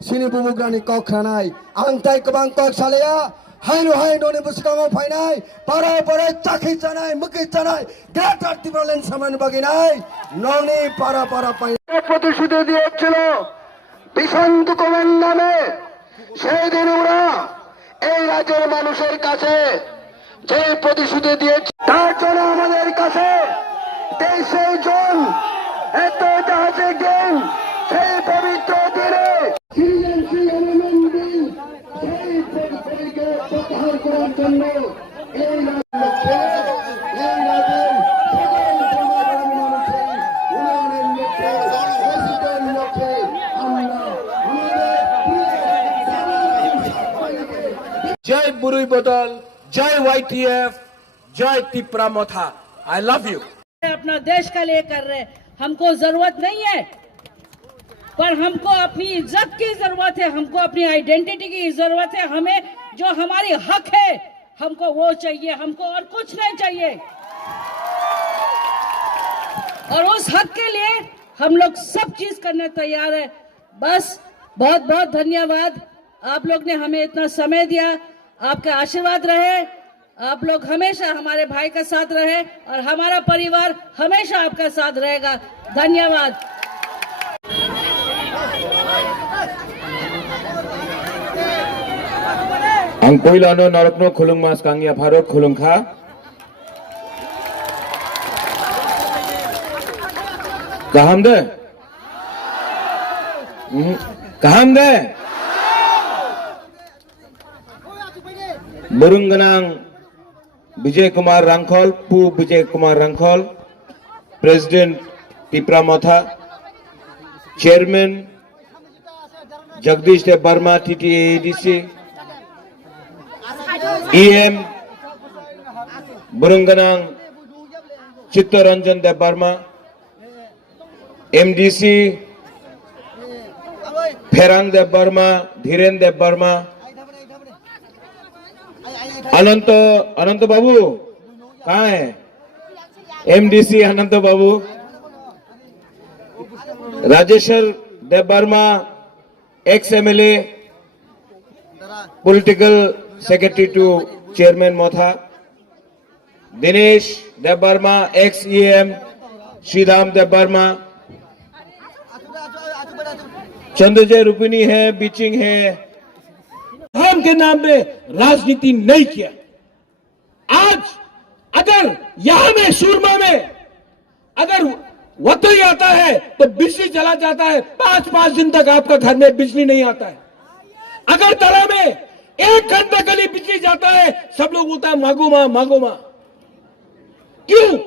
sini bumugrani kok kranai angtai kebang kok salaya haino haino ni buskama fainai para chakhi chanai muki chanai greater Tripuraland সামান বাগিনাই ননি para পাই প্রতিশ্রুতি দিয়েছিল বিশান্ত কুমার নামে সেই দিন ওরা এই রাজ্যের মানুষের কাছে যে প্রতিশ্রুতি দিয়েছে তার জন্য আমাদের কাছে 23 জুন এত ঐতিহাসিক দিন সেই পবিত্র দিনে প্রত্যাহার করার জন্য এই जय बुरुई बदल, जय YTF, जय तिपरा मोथा। I love you. अपना देश का लिए कर रहे, हमको जरूरत नहीं है, पर हमको अपनी इज्जत की जरूरत है, हमको अपनी आइडेंटिटी की जरूरत है। हमें जो हमारी हक है हमको वो चाहिए, हमको और कुछ नहीं चाहिए। और उस हक के लिए हम लोग सब चीज करने तैयार है। बस बहुत बहुत धन्यवाद, आप लोग ने हमें इतना समय दिया। आपका आशीर्वाद रहे, आप लोग हमेशा हमारे भाई का साथ रहे और हमारा परिवार हमेशा आपका साथ रहेगा। धन्यवाद। Ang poilano narokno khulung mas kangya Bharat khulung kha. Kaham de? Kaham de? Burungganang Vijay Kumar Rangkhol, Pu Vijay Kumar Rangkhol, President Tipra Motha, Chairman Jagdish Dev Barma, TTADC, EM Burungganang Chittaranjan Dev Barma, MDC Pherang Dev Barma, Dhiren Dev Barma, अनंत बाबू कहाँ है? MDC Anant Babu, Rajeshwar Dev Varma ex MLA, political secretary to chairman Motha, Dinesh Dev Varma ex EM, Shridham Dev Varma, Chandrajay Rupini है, बीचिंग है। धर्म के नाम में राजनीति नहीं किया। आज अगर यहां में सूरमा में अगर वतई आता है तो बिजली चला जाता है, 5-5 दिन तक आपका घर में बिजली नहीं आता है। अगर तला में 1 घंटा के लिए बिजली जाता है, सब लोग बोलता है मांगो मां। क्यों?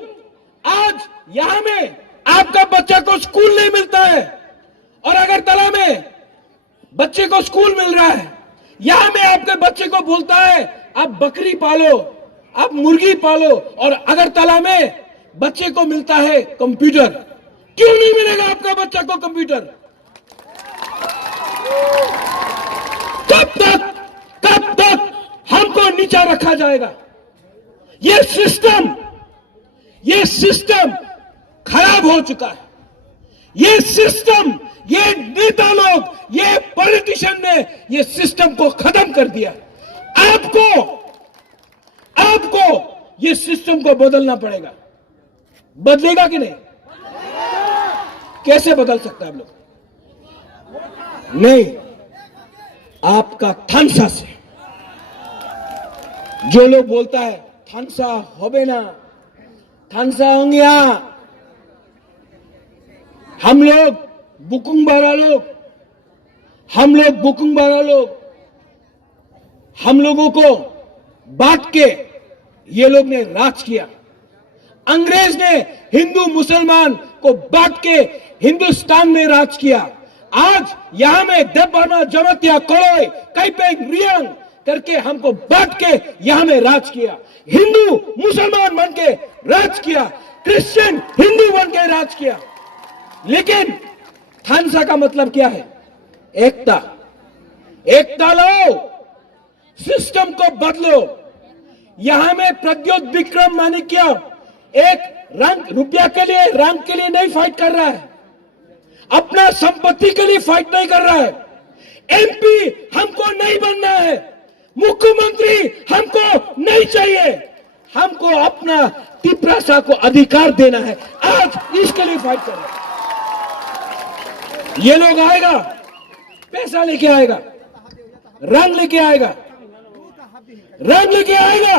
आज यहां में आपका बच्चा को स्कूल नहीं मिलता है, और अगर तला में बच्चे को स्कूल मिल रहा है, यहां में आपके बच्चे को बोलता है आप बकरी पालो, आप मुर्गी पालो, और अगरतला में बच्चे को मिलता है कंप्यूटर। क्यों नहीं मिलेगा आपका बच्चा को कंप्यूटर? कब तक हमको नीचा रखा जाएगा? ये सिस्टम खराब हो चुका है। ये सिस्टम, ये नेता लोग, ये पॉलिटिशियन ने ये सिस्टम को खत्म कर दिया। आपको ये सिस्टम को बदलना पड़ेगा। बदलेगा कि नहीं? कैसे बदल सकता है आप लोग? नहीं, आपका थानसा से। जो लोग बोलता है थानसा होबे ना, थानसा होंगे, हम लोग बुकुंग बारा लोग, हम लोगों को बांट के ये लोग ने राज किया। अंग्रेज ने हिंदू मुसलमान को बांट के हिंदुस्तान में राज किया। आज यहां में देव वर्मा, जमतिया, कोलोई, कैपेंग, रियांग करके हमको बांट के यहां में राज किया। हिंदू मुसलमान बन के राज किया, क्रिश्चियन हिंदू बन के राज किया। लेकिन थानसा का मतलब क्या है? एकता लो, सिस्टम को बदलो। यहां में प्रद्योत विक्रम माणिक्य एक रुपया के लिए, रंग के लिए नहीं फाइट कर रहा है, अपना संपत्ति के लिए फाइट नहीं कर रहा है। एमपी हमको नहीं बनना है, मुख्यमंत्री हमको नहीं चाहिए, हमको अपना तिपरासा को अधिकार देना है। आज इसके लिए फाइट करें। ये लोग आएगा, पैसा लेके आएगा, रंग लेके आएगा, रंग लेके आएगा,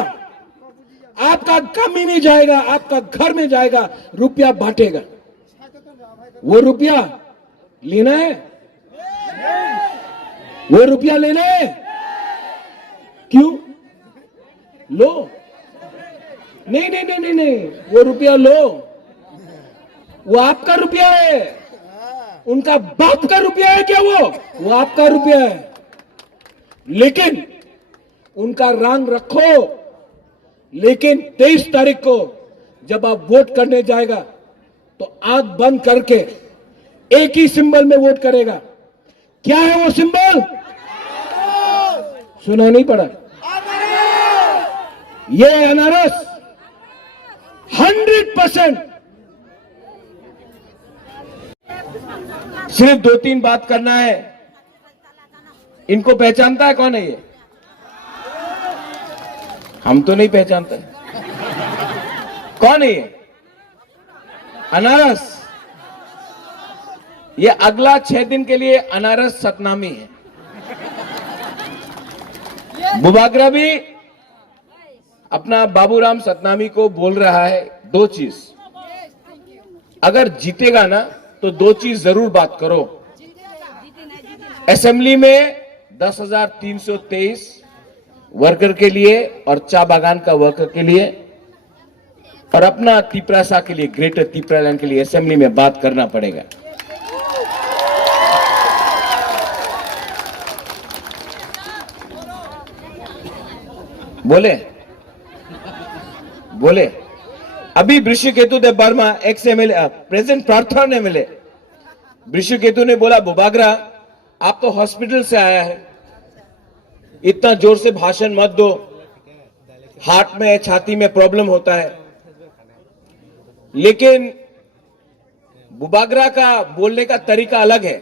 आपका कमी में जाएगा, आपका घर में जाएगा, रुपया बांटेगा। वो रुपया लेना है, वो रुपया लेना है, क्यों? लो, नहीं नहीं नहीं नहीं नहीं, वो रुपया लो, वो आपका रुपया है, उनका बाप का रुपया है क्या? वो आपका रुपया है, लेकिन उनका रंग रखो। लेकिन 23 तारीख को जब आप वोट करने जाएगा तो आंख बंद करके एक ही सिंबल में वोट करेगा। क्या है वो सिंबल? सुना नहीं पड़ा? ये अनारस 100%। सिर्फ 2-3 बात करना है। इनको पहचानता है कौन है ये? हम तो नहीं पहचानते। कौन है ये? अनारस। ये अगला 6 दिन के लिए अनारस सतनामी है। बुबागरा भी अपना बाबूराम सतनामी को बोल रहा है 2 चीज। अगर जीतेगा ना तो 2 चीज जरूर बात करो। असेंबली में 10,323 वर्कर के लिए और चा बागान का वर्कर के लिए और अपना तिपरासा के लिए, ग्रेटर तिपरालैंड के लिए असेंबली में बात करना पड़ेगा। बोले बोले अभी वृषकेतु देव वर्मा एक्स एमएलए, प्रेजेंट प्रार्थना एमएलए वृषकेतु ने बोला, बुबागरा आप तो हॉस्पिटल से आया है, इतना जोर से भाषण मत दो, हार्ट में छाती में प्रॉब्लम होता है। लेकिन बुबागरा का बोलने का तरीका अलग है।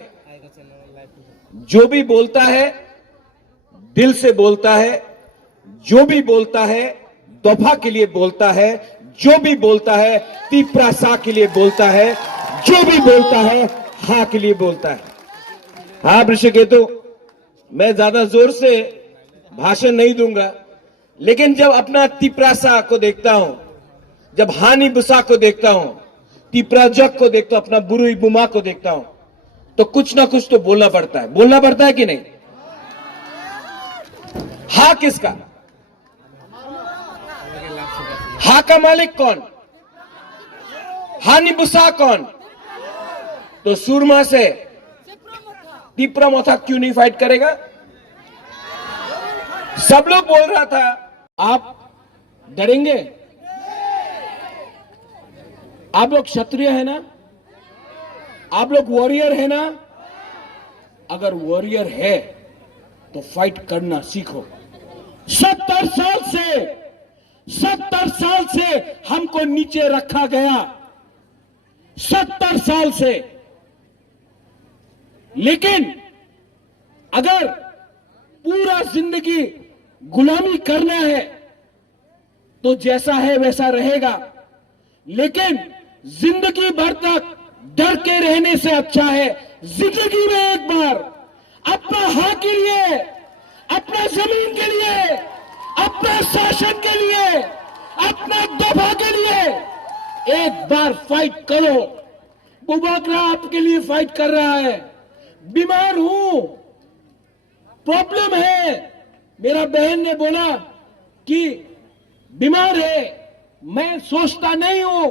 जो भी बोलता है दिल से बोलता है, जो भी बोलता है दफा के लिए बोलता है, जो भी बोलता है तिपरासा के लिए बोलता है, जो भी बोलता है हा के लिए बोलता है। हाँ वृषकेतु, मैं ज्यादा जोर से भाषण नहीं दूंगा, लेकिन जब अपना तिपरासा को देखता हूं, जब हानि बुसा को देखता हूं, तिपराजक को देखता हूं, अपना बुरुई बुमा को देखता हूं, तो कुछ ना कुछ तो बोलना पड़ता है। बोलना पड़ता है कि नहीं? हा किसका? हा का मालिक कौन? हानि बुसा कौन? तो सूरमा से तिपरा मोथा क्यों नहीं फाइट करेगा? सब लोग बोल रहा था आप डरेंगे, आप लोग क्षत्रिय है ना, आप लोग वॉरियर है ना। अगर वॉरियर है तो फाइट करना सीखो। 70 साल से हमको नीचे रखा गया, 70 साल से। लेकिन अगर पूरा जिंदगी गुलामी करना है तो जैसा है वैसा रहेगा, लेकिन जिंदगी भर तक डर के रहने से अच्छा है जिंदगी में एक बार अपना हाँ के लिए, अपना जमीन के लिए, अपना शासन के लिए, अपना दफा के लिए एक बार फाइट करो। बुबागरा आपके लिए फाइट कर रहा है। बीमार हूं, प्रॉब्लम है। मेरा बहन ने बोला कि बीमार है, मैं सोचता नहीं हूं,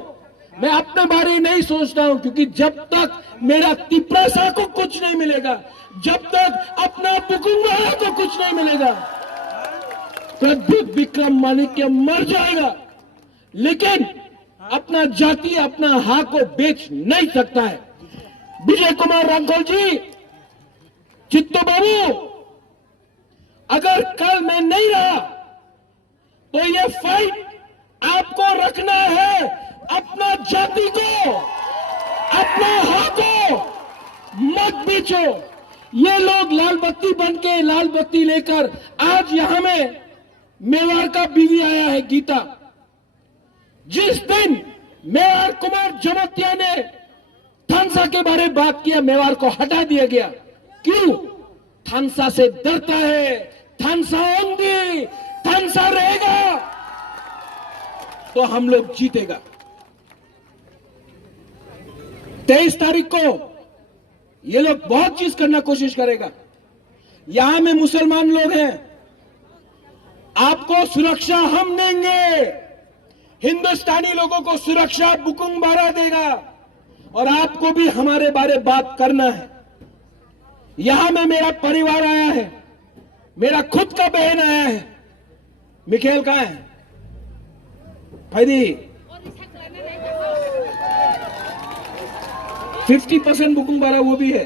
मैं अपने बारे में नहीं सोचता हूं, क्योंकि जब तक मेरा तिपरासा को कुछ नहीं मिलेगा, जब तक अपना बुकुंगा को कुछ नहीं मिलेगा, प्रदीप विक्रम मालिक मर जाएगा। लेकिन अपना जाति, अपना हा को बेच नहीं सकता है। विजय कुमार रांखल जी, चित्तो बाबू, अगर कल मैं नहीं रहा तो ये फाइट आपको रखना है। अपना जाति को, अपना हा को मत बेचो। ये लोग लाल बत्ती बन के, लाल बत्ती लेकर आज यहां में मेवाड़ का बीवी आया है गीता। जिस दिन मेवाड़ कुमार जमोतिया ने थानसा के बारे में बात किया, मेवाड़ को हटा दिया गया। क्यों? थानसा से डरता है। थानसा ओंदी, थानसा रहेगा तो हम लोग जीतेगा। 23 तारीख को ये लोग बहुत चीज करना कोशिश करेगा। यहां में मुसलमान लोग हैं, आपको सुरक्षा हम देंगे। हिंदुस्तानी लोगों को सुरक्षा बुकुंग बारा देगा और आपको भी हमारे बारे बात करना है। यहां में मेरा परिवार आया है, मेरा खुद का बहन आया है। मिखेल कहां है? फैदी 50% बुकिंग बारा वो भी है।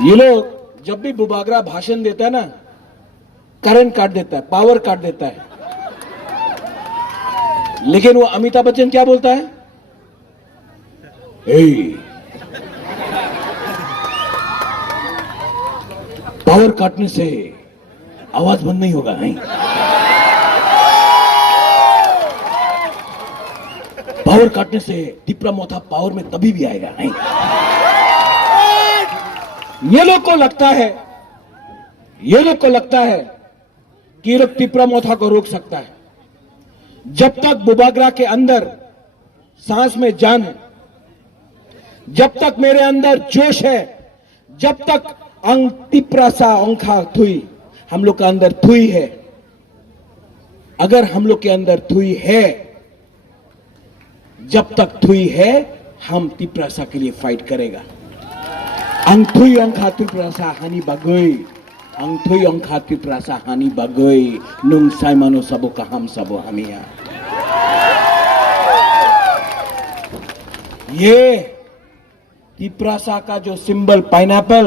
ये लोग जब भी बुबागरा भाषण देता है ना, करंट काट देता है, पावर काट देता है। लेकिन वो अमिताभ बच्चन क्या बोलता है? पावर काटने से आवाज बंद नहीं होगा। नहीं, पावर काटने से टिपरा मोथा पावर में तभी भी आएगा। नहीं, ये लोग को लगता है कि ये लोग टिपरा मोथा को रोक सकता है। जब तक बुबागरा के अंदर सांस में जान है, जब तक मेरे अंदर जोश है, जब तक अंग तिप्रासा अंखा थुई, हम लोग के अंदर थुई है। अगर हम लोग के अंदर थुई है, जब तक थुई है, हम तिप्रासा के लिए फाइट करेगा। अंग थुई अंखा तिप्रासा हानि बगोई, अंग थुई अंखा तिप्रासा हानि बगोई, नुंग साइमानो सबो का हम सबो हमिया। ये तिप्रासा का जो सिंबल पाइनएप्पल,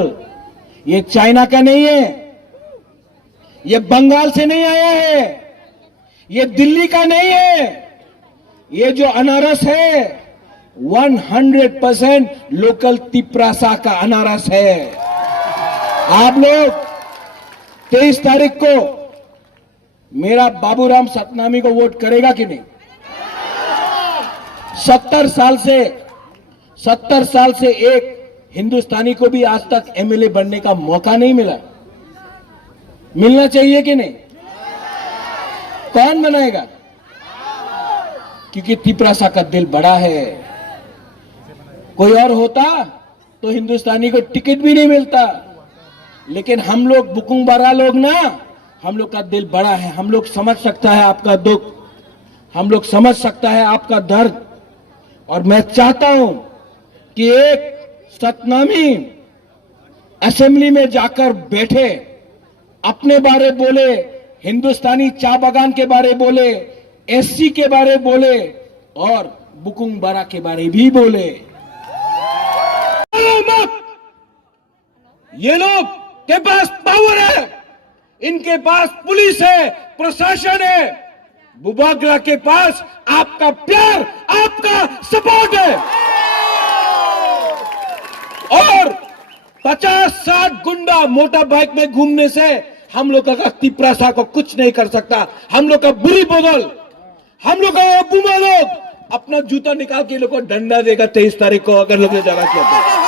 ये चाइना का नहीं है, ये बंगाल से नहीं आया है, ये दिल्ली का नहीं है। ये जो अनारस है 100% लोकल तिप्रासा का अनारस है। आप लोग 23 तारीख को मेरा बाबूराम सतनामी को वोट करेगा कि नहीं? 70 साल से एक हिंदुस्तानी को भी आज तक एमएलए बनने का मौका नहीं मिला। मिलना चाहिए कि नहीं? कौन बनाएगा? क्योंकि तिप्रासा का दिल बड़ा है। कोई और होता तो हिंदुस्तानी को टिकट भी नहीं मिलता। लेकिन हम लोग बुकुंग बारा लोग ना, हम लोग का दिल बड़ा है। हम लोग समझ सकता है आपका दुख, हम लोग समझ सकता है आपका दर्द। और मैं चाहता हूं कि एक सतनामी असेंबली में जाकर बैठे, अपने बारे बोले, हिंदुस्तानी चा बागान के बारे बोले, एससी के बारे बोले और बुकुंग बारा के बारे भी बोले। ये लोग के पास पावर है, इनके पास पुलिस है, प्रशासन है। बुबागरा के पास आपका प्यार, आपका सपोर्ट है। और 50-60 गुंडा मोटर बाइक में घूमने से हम लोग का तिप्रासा को कुछ नहीं कर सकता। हम लोग का बुरी बदल, हम लोग का बुमा लोग अपना जूता निकाल के लोग को डंडा देगा 23 तारीख को, अगर लोग जगह चाहते।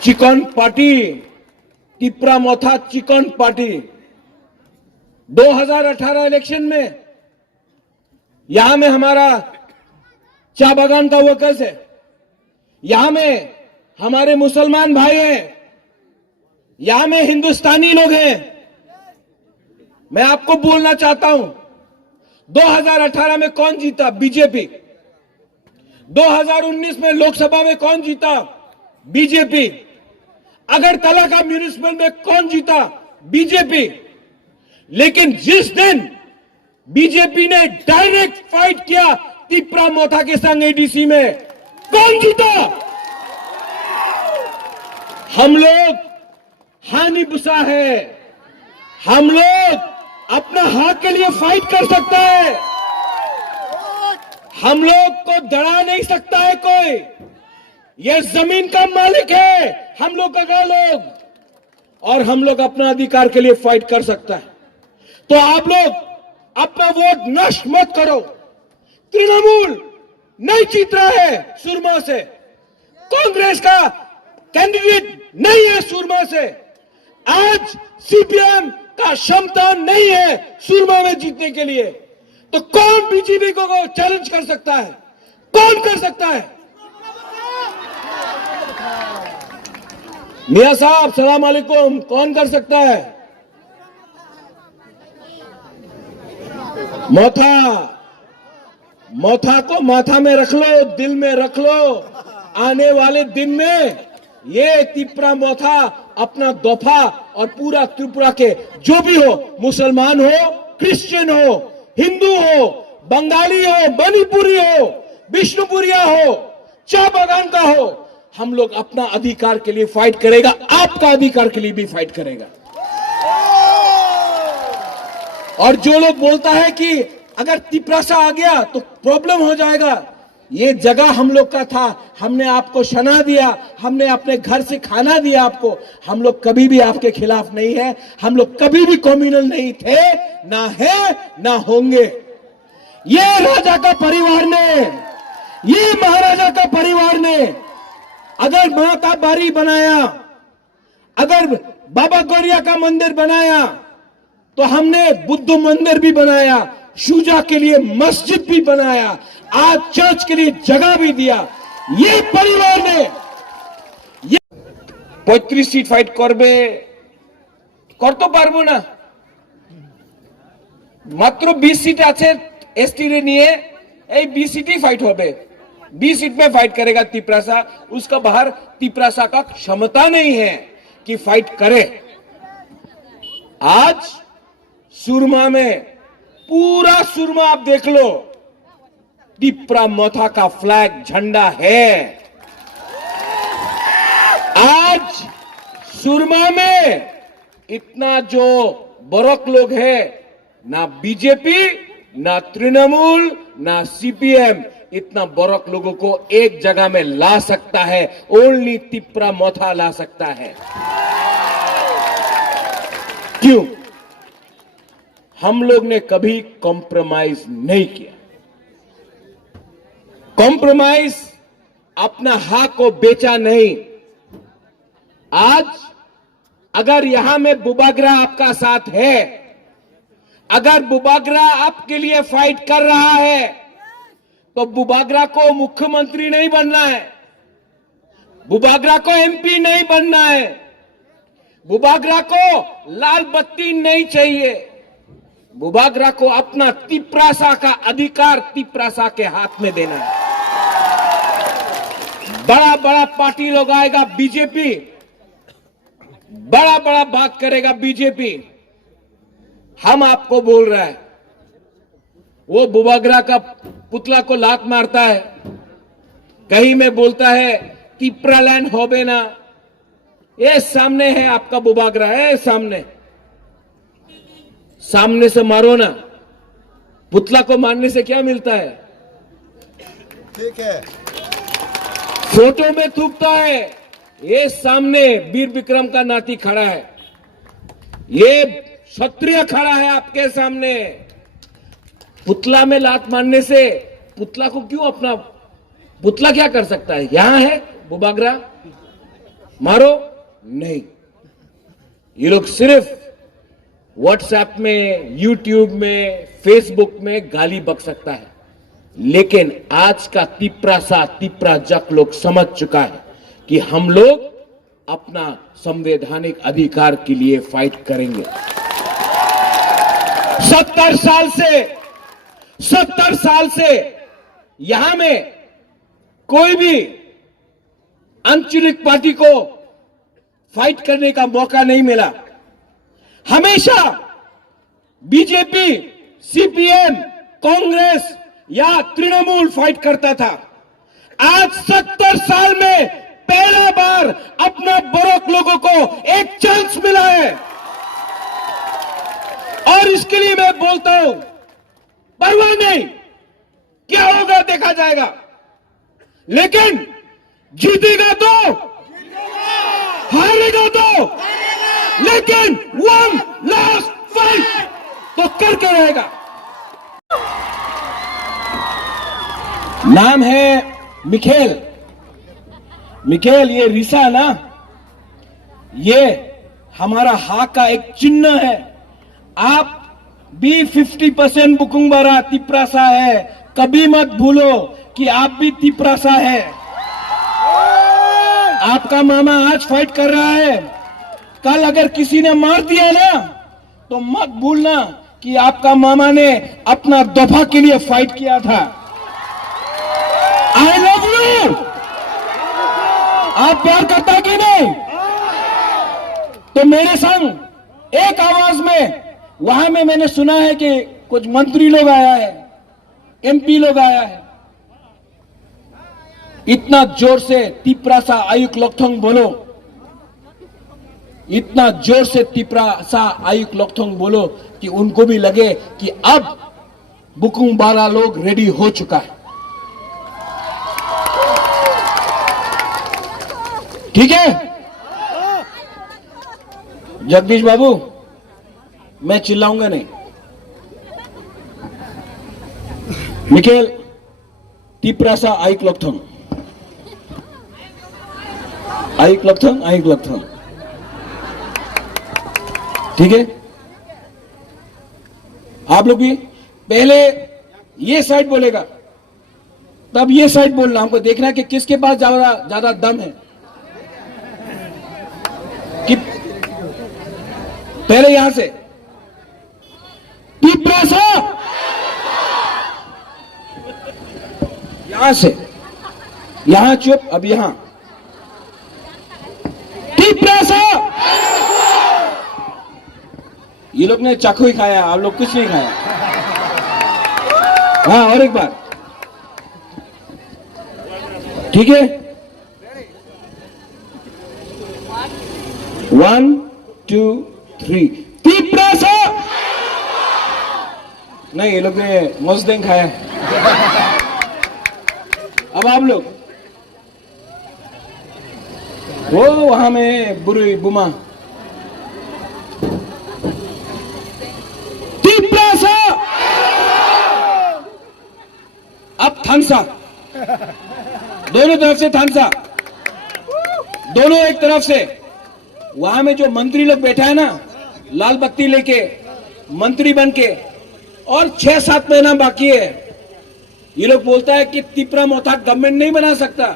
चिकन पार्टी, तिप्रा मोथा चिकन पार्टी। 2018 इलेक्शन में यहां में हमारा चा बागान का वर्कर्स है, यहां में हमारे मुसलमान भाई हैं, यहां में हिंदुस्तानी लोग हैं। मैं आपको बोलना चाहता हूं, 2018 में कौन जीता? बीजेपी। 2019 में लोकसभा में कौन जीता? बीजेपी। अगरतला का म्यूनिसिपल में कौन जीता? बीजेपी। लेकिन जिस दिन बीजेपी ने डायरेक्ट फाइट किया तिप्रा मोथा के संग एडीसी में, कौन जीता? हम लोग हानि बुसा है, हम लोग अपना हक के लिए फाइट कर सकता है। हम लोग को डरा नहीं सकता है कोई। ये जमीन का मालिक है हम लोग का लोग, और हम लोग अपना अधिकार के लिए फाइट कर सकता है। तो आप लोग अपना वोट नष्ट मत करो। तृणमूल नहीं जीत रहा है सुरमा से, कांग्रेस का कैंडिडेट नहीं है सुरमा से, आज सीपीएम का क्षमता नहीं है सुरमा में जीतने के लिए। तो कौन बीजेपी को चैलेंज कर सकता है? कौन कर सकता है? मियां साहब सलाम अलैकुम, कौन कर सकता है? मोथा को माथा में रख लो, दिल में रख लो। आने वाले दिन में ये तिपरा मोथा अपना दफा और पूरा त्रिपुरा के जो भी हो, मुसलमान हो, क्रिश्चियन हो, हिंदू हो, बंगाली हो, मणिपुरी हो, विष्णुपुरिया हो, चाय बागान का हो, हम लोग अपना अधिकार के लिए फाइट करेगा, आपका अधिकार के लिए भी फाइट करेगा। और जो लोग बोलता है कि अगर तिपरासा आ गया तो प्रॉब्लम हो जाएगा, ये जगह हम लोग का था, हमने आपको शना दिया, हमने अपने घर से खाना दिया आपको। हम लोग कभी भी आपके खिलाफ नहीं है, हम लोग कभी भी कम्युनल नहीं थे, ना है ना होंगे। ये राजा का परिवार ने, ये महाराजा का परिवार ने अगर मां का बारी बनाया, अगर बाबा गौरिया का मंदिर बनाया, तो हमने बुद्ध मंदिर भी बनाया, शुजा के लिए मस्जिद भी बनाया, आज चर्च के लिए जगह भी दिया। ये परिवार ने 35 सीट फाइट करबे, करते पारबो ना, मात्र 20 सीट আছে एसटी रे নিয়ে, এই 20 सीट ही फाइट होबे। 20 सीट में फाइट करेगा तिपरासा, उसका बाहर तिपरासा का क्षमता नहीं है कि फाइट करे। आज सुरमा में पूरा सुरमा आप देख लो, तिपरा मोथा का फ्लैग झंडा है। आज सुरमा में इतना जो बरक लोग है, ना बीजेपी, ना तृणमूल, ना सीपीएम इतना बरक लोगों को एक जगह में ला सकता है, ओनली तिपरा मोथा ला सकता है। क्यों? हम लोग ने कभी कॉम्प्रोमाइज नहीं किया। कॉम्प्रोमाइज अपना हक को बेचा नहीं। आज अगर यहां में बुबागरा आपका साथ है, अगर बुबागरा आपके लिए फाइट कर रहा है, तो बुबागरा को मुख्यमंत्री नहीं बनना है, बुबागरा को एमपी नहीं बनना है, बुबागरा को लाल बत्ती नहीं चाहिए। बुबागरा को अपना तिपरासा का अधिकार तिपरासा के हाथ में देना है। बड़ा बड़ा पार्टी लोग आएगा, बीजेपी बड़ा बड़ा बात करेगा, बीजेपी। हम आपको बोल रहा है, वो बुबागरा का पुतला को लात मारता है, कहीं में बोलता है तिपरा लैंड होबे ना। ये सामने है आपका बुबागरा है, सामने सामने से मारो ना। पुतला को मारने से क्या मिलता है? ठीक है, फोटो में थूकता है। ये सामने वीर विक्रम का नाती खड़ा है, ये क्षत्रिय खड़ा है आपके सामने। पुतला में लात मारने से पुतला को क्यों अपना, पुतला क्या कर सकता है? यहां है बुबागरा, मारो नहीं। ये लोग सिर्फ व्हाट्सएप में, यूट्यूब में, फेसबुक में गाली बक सकता है, लेकिन आज का तिपरा जक लोग समझ चुका है कि हम लोग अपना संवैधानिक अधिकार के लिए फाइट करेंगे। 70 साल से यहां में कोई भी आंचलिक पार्टी को फाइट करने का मौका नहीं मिला। हमेशा बीजेपी, सीपीएम, कांग्रेस या तृणमूल फाइट करता था। आज 70 साल में पहला बार अपना बरोक लोगों को एक चांस मिला है, और इसके लिए मैं बोलता हूं, परवाह नहीं क्या होगा देखा जाएगा, लेकिन जीतेगा तो, हारेगा तो, लेकिन वन लास्ट फाइट तो करके रहेगा। नाम है मिखेल। मिखेल, ये रिसा ना, ये हमारा हा का एक चिन्ह है। आप भी 50% बुकुंबारा तिप्रासा है, कभी मत भूलो कि आप भी तिप्रासा है। आपका मामा आज फाइट कर रहा है, कल अगर किसी ने मार दिया ना तो मत भूलना कि आपका मामा ने अपना दफा के लिए फाइट किया था। I love you. आप प्यार करता कि नहीं? तो मेरे संग एक आवाज में, वहां में मैंने सुना है कि कुछ मंत्री लोग आया है, एमपी लोग आया है, इतना जोर से तिप्रासा आयुक लोकथोंग बोलो, इतना जोर से तिप्रासा आयुक लोकथोंग बोलो कि उनको भी लगे कि अब बुकुंग बारा लोग रेडी हो चुका है। ठीक है जगदीश बाबू, मैं चिल्लाऊंगा नहीं। मिखेल तिप्रासा आयुक लोकथोंग, आयुक लोकथोंग, आयुक लोकथोंग, ठीक है। आप लोग भी पहले ये साइड बोलेगा, तब ये साइड बोलना, हमको देखना है कि किसके पास ज्यादा दम है। कि पहले यहां से तिप्रासा, यहां से, यहां चुप, अब यहां तिप्रासा। ये लोग ने चाकू ही खाया, आप लोग कुछ नहीं खाया। हाँ, और एक बार, ठीक है। 1 2 3 तिप्रासा। नहीं, ये लोग ने मजदेंग खाया। अब आप लोग, वो वहां में बुरी बुमा, तिप्रासा। अब थानसा, दोनों तरफ से थानसा, दोनों एक तरफ से। वहां में जो मंत्री लोग बैठा है ना, लाल बत्ती लेके मंत्री बन के, और 6-7 महीना बाकी है। ये लोग बोलता है कि तिप्रा मोथा गवर्नमेंट नहीं बना सकता।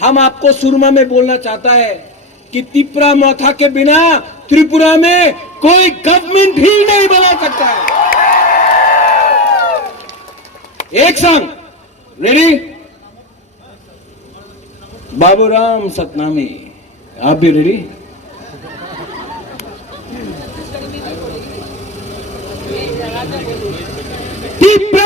हम आपको सुरमा में बोलना चाहता है कि तिप्रा मोथा के बिना त्रिपुरा में कोई गवर्नमेंट ही नहीं बना सकता है। एक संग, रेडी? बाबूराम सतनामी, आप भी रेडी? तिप्रा